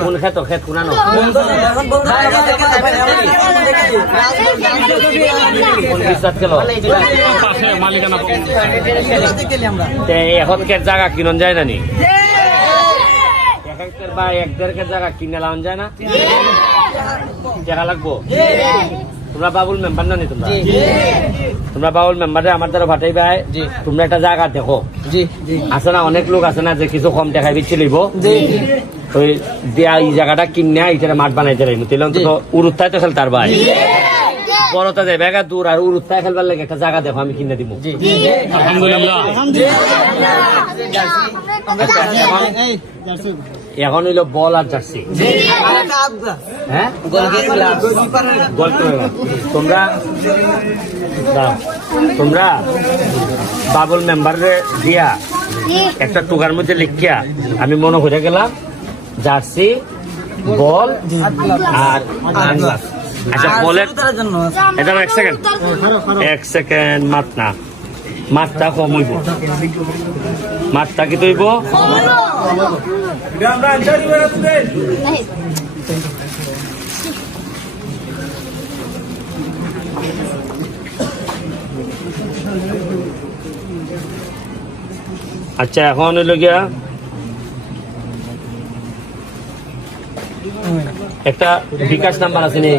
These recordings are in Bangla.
কোন খেত খেত কোনা ন কোন বিশ্বাস খেলো পাশে মালিকানা তে এখন কে জায়গা কিনন যায় না নি বা এক দেড় কে জায়গা কিনে লাউন যায় না টাকা লাগবো তোমরা বাবুল মেম্বার না নি তোমরা তোমরা বাবুল মেম্বারে আমার দ্বারা ভাটাই ভাই তোমরা একটা জায়গা দেখো আছে না অনেক লোক আছে না যে কিছু কম দেখাই বিচ্ছি লইব ওই দিয়া এই জায়গাটা কিনে এইটারে মাঠ বানাইতে রাখব তাহলে অন্তত উরুত্তায় তো খেলতার ভাই। বড়টা যাবে একা দূর আর উরুত্তায় খেলবার লাগে একটা জায়গা দেখো আমি কিনে দিব এখন- এখন হইল বল আর জার্সি। হ্যাঁ। তোমরা। তোমরা বাবুল মেম্বারে দিয়া একটা টুকার মধ্যে লিখিয়া আমি মনে করে গেলাম জার্সি বল আর গ্লাস আচ্ছা বলের এটা এক সেকেন্ড এক সেকেন্ড মাত না মাতটা কম হইব মাতটা কি তৈব? আচ্ছা এখন হইল গিয়া একটা বিকাশ নাম্বার আছে নি?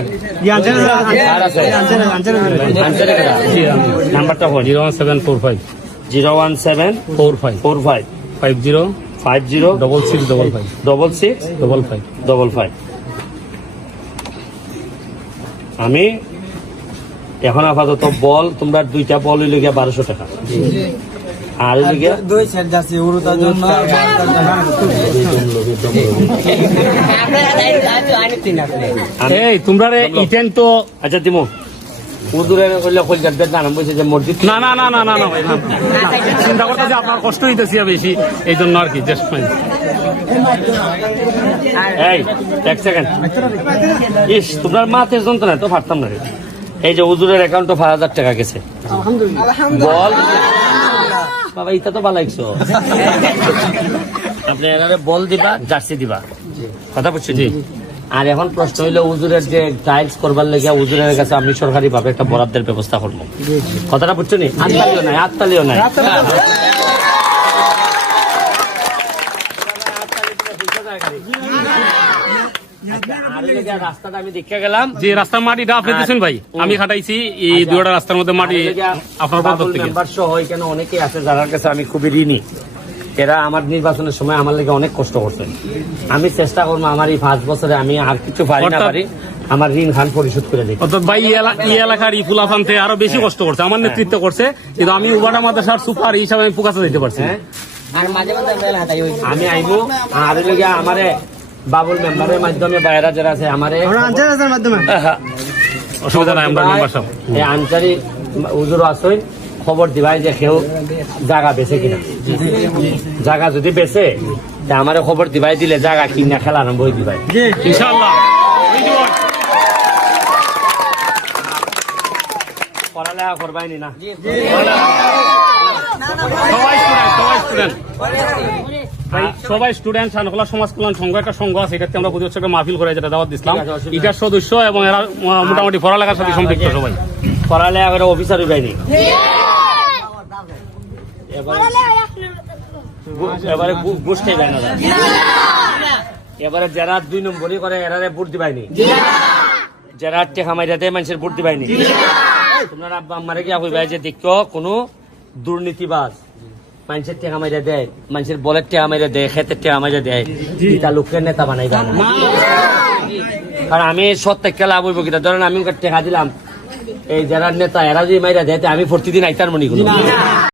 নাম্বারটা হল zero one seven four five. Zero one seven four five. Four five. Five zero five zero double six double five. Double six double five. Double five. আমি এখন আপাতত বল তোমরা দুইটা বল গিয়া বারোশো টাকা। আর হইলে দুই সেট যাচ্ছি উরুতার জন্য এই তোমরা রে ইটেন তো আচ্ছা দিমু। না না না না না না না। চিন্তা করতে আপনার কষ্ট হইতেছি বেশি এই জন্য আর কি জাস্ট এই এক সেকেন্ড ইস তোমার মাতের যন্ত্রণা তো পারতাম না রে। এই যে উজুরের অ্যাকাউন্ট পাঁচ হাজার টাকা গেছে। বল। বাবা ইটা তো ভালো লাগছো আপনি এনারে বল দিবা জার্সি দিবা। কথা বুঝছি জি। আর এখন প্রশ্ন হইল উজুরের যে টাইলস করবার লেগে উজুরের কাছে আমি সরকারি ভাবে একটা বরাদ্দের ব্যবস্থা করব। কথাটা বুঝছ নি? আত্মালিও নাই আত্মালিও নাই। এই যে রাস্তার মাটিটা আপনি দিয়েছেন ভাই আমি খাটাইছি এই দুটা রাস্তার মধ্যে মাটি আপনার পক্ষ থেকে। সহ এখানে অনেকেই আছে যার কাছে আমি খুবই ঋণী। এরা আমার নির্বাচনের সময় আমার লেগে অনেক কষ্ট করছেন। আমি চেষ্টা করব আমার এই পাঁচ বছরে আমি আর কিছু পারি না পারি আমার ঋণ খান পরিশোধ করে দিই অর্থাৎ ভাই এই এলা- এই এলাকার আরও বেশি কষ্ট করছে আমার নেতৃত্ব করছে কিন্তু আমি মাদ্রাসার সুপার হিসাবে আমি পুকাতে দিতে পারছি হ্যাঁ। আমি আইবো আর লেগে আমারে বাবুল মেম্বারের মাধ্যমে বাইরা যারা আছে আমারে মাধ্যমে। আহা, অসুবিধা নাই আমরা মেম্বার সাহেব এই আনসারি উজুর আসই খবর দিবাই যে কেউ জায়গা বেছে কিনা। জায়গা যদি বেছে তা আমারে খবর দিবাই দিলে জায়গা কিনা খেলা আরম্ভ হয়ে দিবাই। ইনশাআল্লাহ। পড়ালেখা করবাই নি না। সবাই স্টুডেন্ট সবাই স্টুডেন্ট। ভাই সবাই স্টুডেন্ট সানকলা সমাজ কল্যাণ সংঘ একটা সংঘ আছে এটাতে আমরা প্রতি বছর মাহফিল করে যেটা দাওয়াত অসুবিধা এটার সদস্য এবং এরা মোটামুটি পড়ালেখার সাথে সম্পৃক্ত সবাই। পড়ালেখা করে অফিসার হইবাই নি এবারে গু- ঘুষ খাইবাই না এবারে যারা দুই নম্বরই করে এরারে ভোট দিবাই নি যারা টেকা মাইরা দেয় মানুষের ভোট দিবাই নি তোমরা আব্বা আম্মারে গিয়া কইবাই যে দেখো কোনো দুর্নীতিবাজ মানুষের টেকা মাইরা দেয় মানুষের বলের টেকা মাইরা দেয় খেতের টেকা মাইরা দেয়। তা লোকের নেতা বানাইবা না। কারণ আমি সত্যি লাভ হইব কিনা? ধরেন আমি টেকা দিলাম এই যারা নেতা এরা যদি মাইরা দেয় আমি প্রতিদিন আইতার মনে করলাম